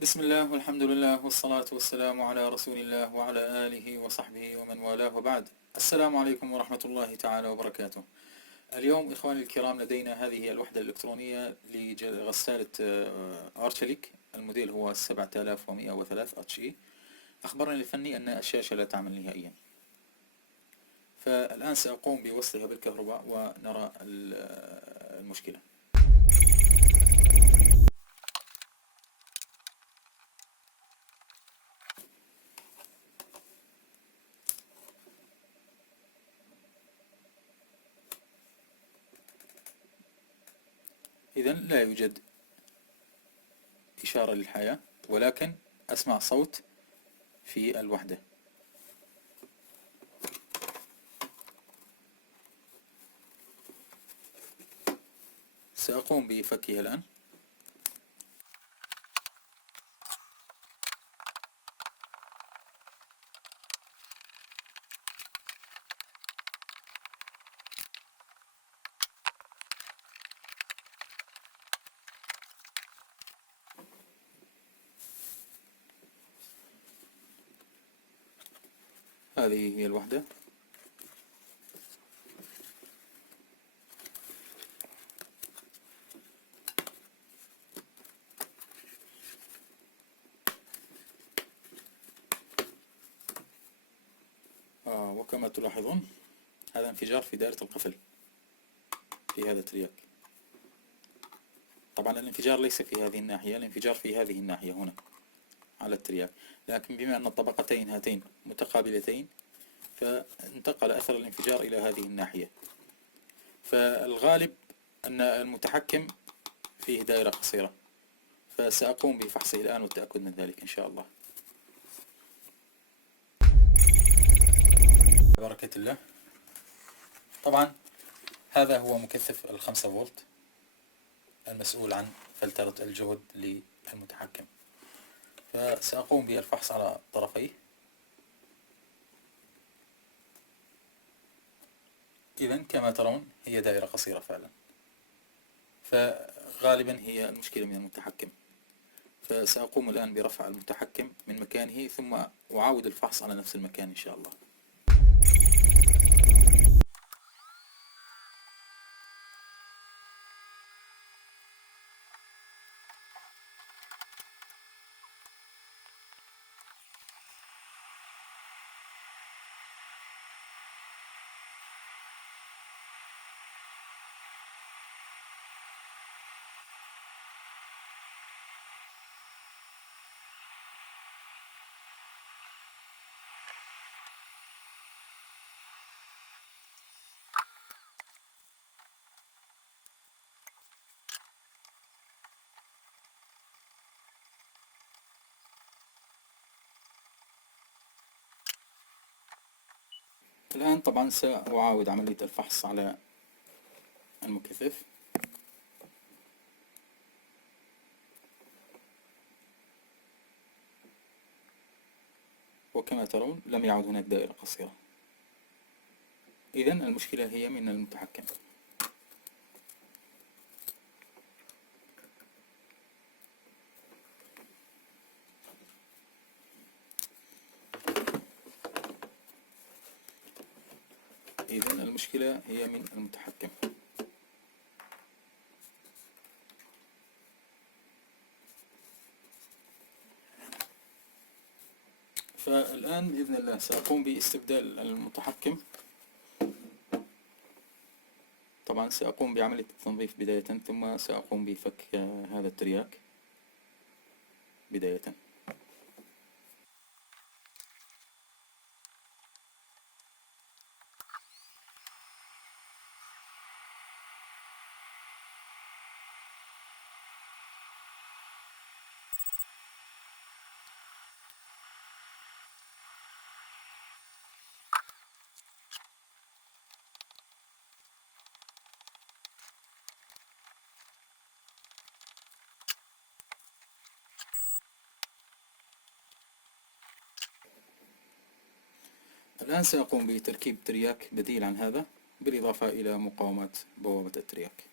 بسم الله والحمد لله والصلاة والسلام على رسول الله وعلى آله وصحبه ومن والاه وبعد. السلام عليكم ورحمة الله تعالى وبركاته. اليوم إخواني الكرام لدينا هذه الوحدة الإلكترونية لغسالة أرشليك. الموديل هو 7103 اتش. أخبرني الفني أن الشاشة لا تعمل نهائيا، فالآن سأقوم بوصلها بالكهرباء ونرى المشكلة. إذن لا يوجد إشارة للحياة، ولكن أسمع صوت في الوحدة. سأقوم بفكها الآن. هذه هي الوحدة. وكما تلاحظون هذا انفجار في دائرة القفل في هذا الترياك. طبعا الانفجار ليس في هذه الناحية، الانفجار في هذه الناحية هنا على الترياك، لكن بما أن الطبقتين هاتين متقابلتين فانتقل أثر الانفجار إلى هذه الناحية. فالغالب أن المتحكم فيه دائرة قصيرة، فسأقوم بفحصه الآن والتأكد من ذلك إن شاء الله. بركة الله. طبعا هذا هو مكثف ال5 فولت المسؤول عن فلترة الجهد للمتحكم، فسأقوم بالفحص على طرفيه. إذن كما ترون هي دائرة قصيرة فعلا، فغالبا هي المشكلة من المتحكم. فسأقوم الآن برفع المتحكم من مكانه ثم أعاود الفحص على نفس المكان إن شاء الله. الآن طبعا سأعاود عملية الفحص على المكثف. وكما ترون لم يعد هناك دائرة قصيرة، إذن المشكلة هي من المتحكم. إذن المشكلة هي من المتحكم. فالآن بإذن الله سأقوم باستبدال المتحكم. طبعا سأقوم بعملية التنظيف بداية، ثم سأقوم بفك هذا الترياك بداية. الآن سأقوم بتركيب ترياك بديل عن هذا، بالإضافة إلى مقاومات بوابة الترياك.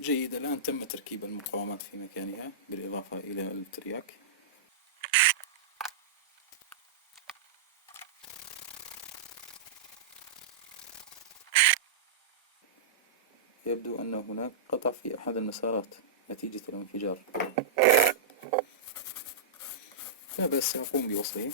جيد، الآن تم تركيب المقاومات في مكانها بالإضافة إلى الترياك. يبدو أن هناك قطع في أحد المسارات نتيجة الانفجار. لا بأس، سأقوم بوصله.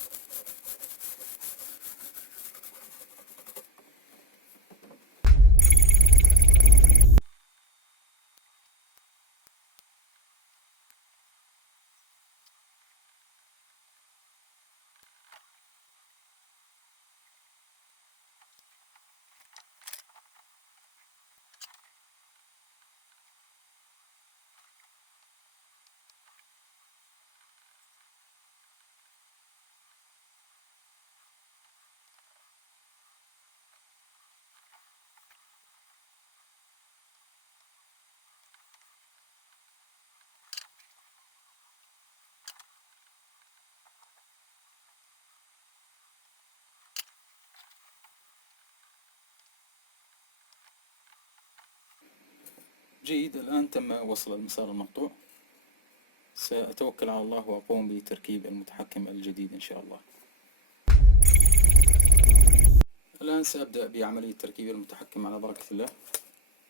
جيد، الآن تم وصل المسار المقطوع. سأتوكل على الله وأقوم بتركيب المتحكم الجديد إن شاء الله. الآن سأبدأ بعملية تركيب المتحكم على بركة الله.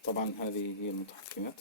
طبعا هذه هي المتحكمات.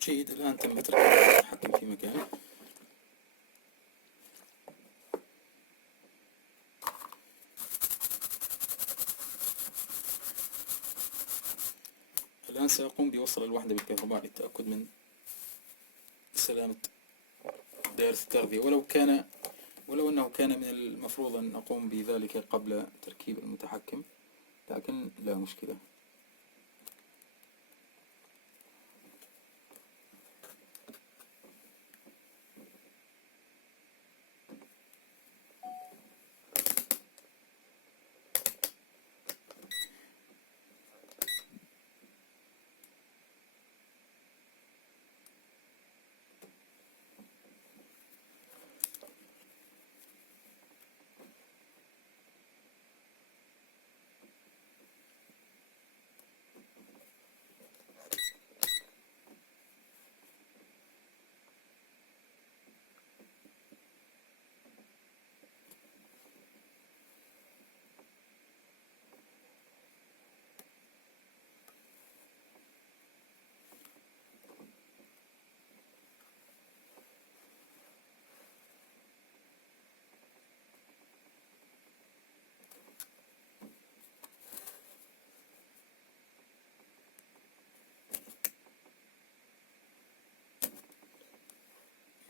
جيد، الآن تم تركيب المتحكم في مكانه. الآن سأقوم بوصل الوحدة بالكهرباء للتأكد من سلامة دائرة التغذية، ولو أنه كان من المفروض أن أقوم بذلك قبل تركيب المتحكم، لكن لا مشكلة.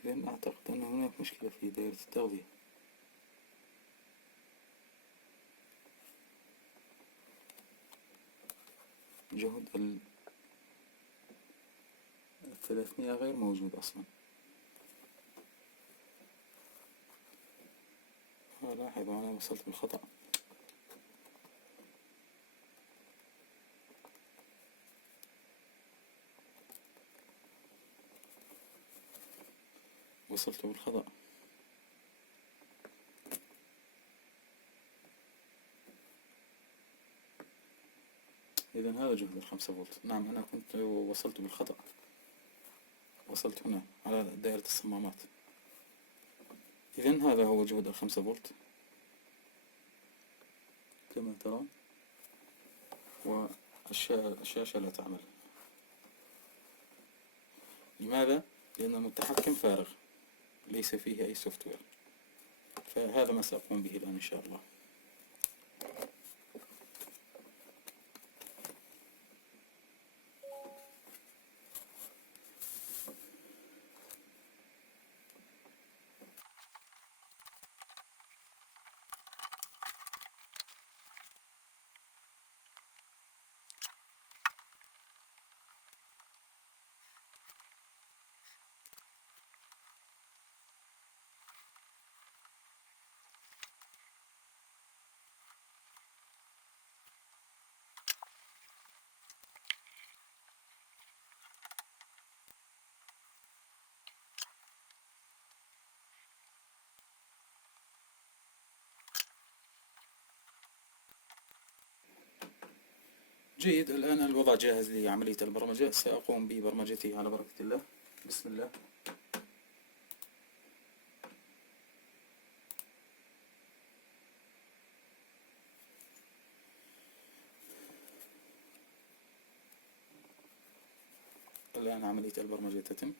لأن أعتقد أن هناك مشكلة في دائرة التغذية. جهد 300 غير موجود أصلا. لاحظوا أنا وصلت بالخطأ. وصلت بالخطأ. إذا هذا جهد 5 فولت. نعم أنا كنت وصلت بالخطأ، وصلت هنا على دائرة الصمامات. إذا هذا هو جهد 5 فولت كما ترون، والشاشة لا تعمل. لماذا؟ لأن المتحكم فارغ، ليس فيه أي سوفت وير. فهذا ما سأقوم به الآن إن شاء الله. جيد، الآن الوضع جاهز لعملية البرمجة. سأقوم ببرمجته على بركة الله. بسم الله. الآن عملية البرمجة تتم.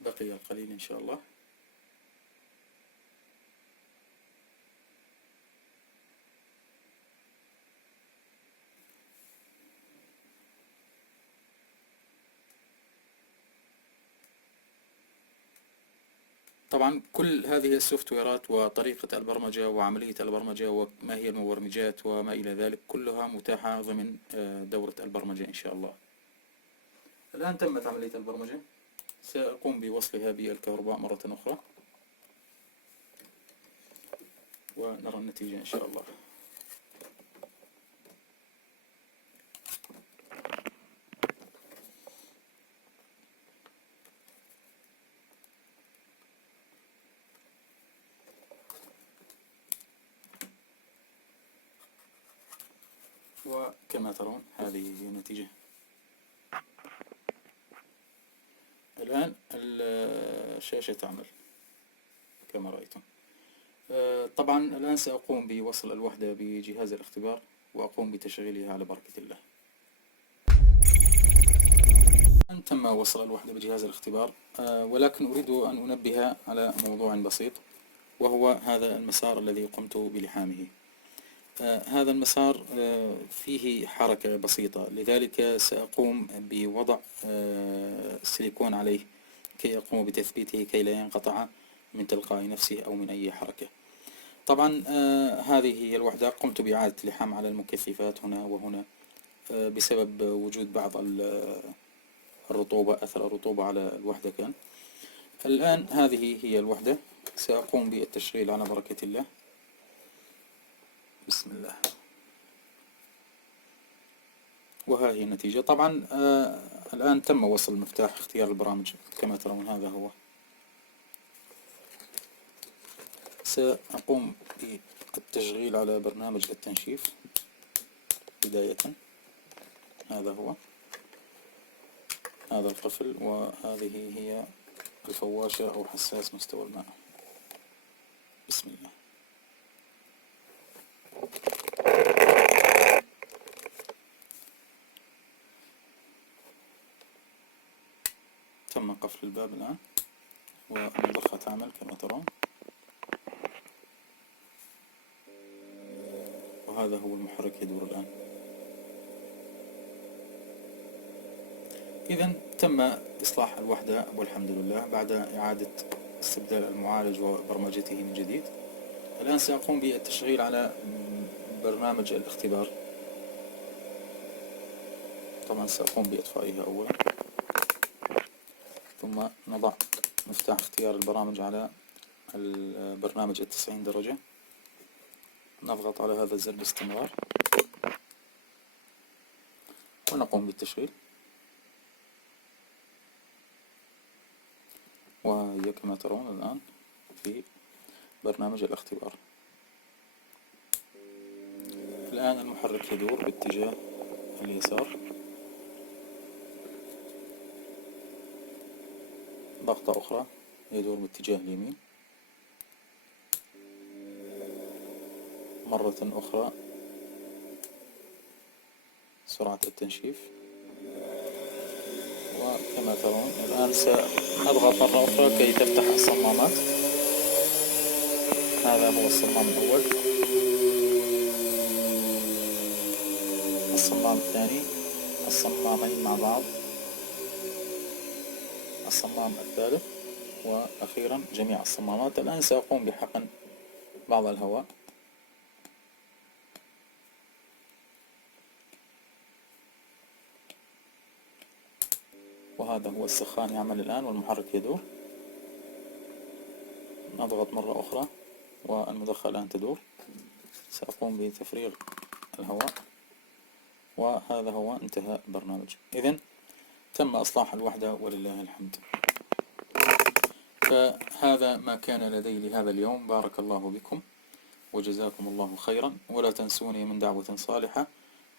بقي القليل إن شاء الله. طبعا كل هذه السوفت ويرات وطريقة البرمجة وعملية البرمجة وما هي المبرمجات وما إلى ذلك كلها متاحة ضمن دورة البرمجة إن شاء الله. الآن تمت عملية البرمجة. سأقوم بوصلها بالكهرباء مرة أخرى ونرى النتيجة إن شاء الله. وكما ترون هذه هي النتيجة. الآن الشاشة تعمل كما رأيتم. طبعا الآن سأقوم بوصل الوحدة بجهاز الاختبار وأقوم بتشغيلها على بركة الله. الآن تم وصل الوحدة بجهاز الاختبار، ولكن أريد أن أنبه على موضوع بسيط، وهو هذا المسار الذي قمت بلحامه. هذا المسار فيه حركة بسيطة، لذلك سأقوم بوضع سيليكون عليه كي أقوم بتثبيته كي لا ينقطع من تلقاء نفسه أو من أي حركة. طبعا هذه هي الوحدة. قمت بإعادة لحام على المكثفات هنا وهنا بسبب وجود بعض الرطوبة، أثر الرطوبة على الوحدة كان. الآن هذه هي الوحدة. سأقوم بالتشغيل على بركة الله. بسم الله. وها هي النتيجة. طبعا الآن تم وصل مفتاح اختيار البرامج كما ترون، هذا هو. سأقوم بالتشغيل على برنامج التنشيف بداية. هذا هو، هذا القفل، وهذه هي الفواشة أو حساس مستوى الماء. بسم الله. تم قفل الباب الآن والمضخة تعمل كما ترون، وهذا هو المحرك يدور الآن. إذن تم إصلاح الوحدة والحمد لله بعد إعادة استبدال المعالج وبرمجته من جديد. الآن سأقوم بالتشغيل على برنامج الاختبار. طبعا سأقوم بإطفائها أولا، ثم نضع مفتاح اختيار البرامج على البرنامج 90 درجة. نضغط على هذا الزر باستمرار ونقوم بالتشغيل، وهي كما ترون الآن في برنامج الاختبار. الآن المحرك يدور باتجاه اليسار، ضغطة أخرى يدور باتجاه اليمين، مرة أخرى سرعة التنشيف. وكما ترون الآن سنضغط مرة أخرى كي تفتح الصمامات. هذا هو الصمام الأول، الصمام الثاني، الصمامين مع بعض، الصمام الثالث، وأخيرا جميع الصمامات. الآن سأقوم بحقن بعض الهواء. وهذا هو السخان يعمل الآن والمحرك يدور. نضغط مرة أخرى والمضخة الآن تدور. سأقوم بتفريغ الهواء، وهذا هو انتهاء البرنامج. إذن تم إصلاح الوحدة ولله الحمد. فهذا ما كان لدي لهذا اليوم. بارك الله بكم وجزاكم الله خيرا، ولا تنسوني من دعوة صالحة،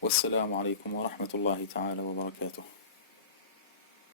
والسلام عليكم ورحمة الله تعالى وبركاته.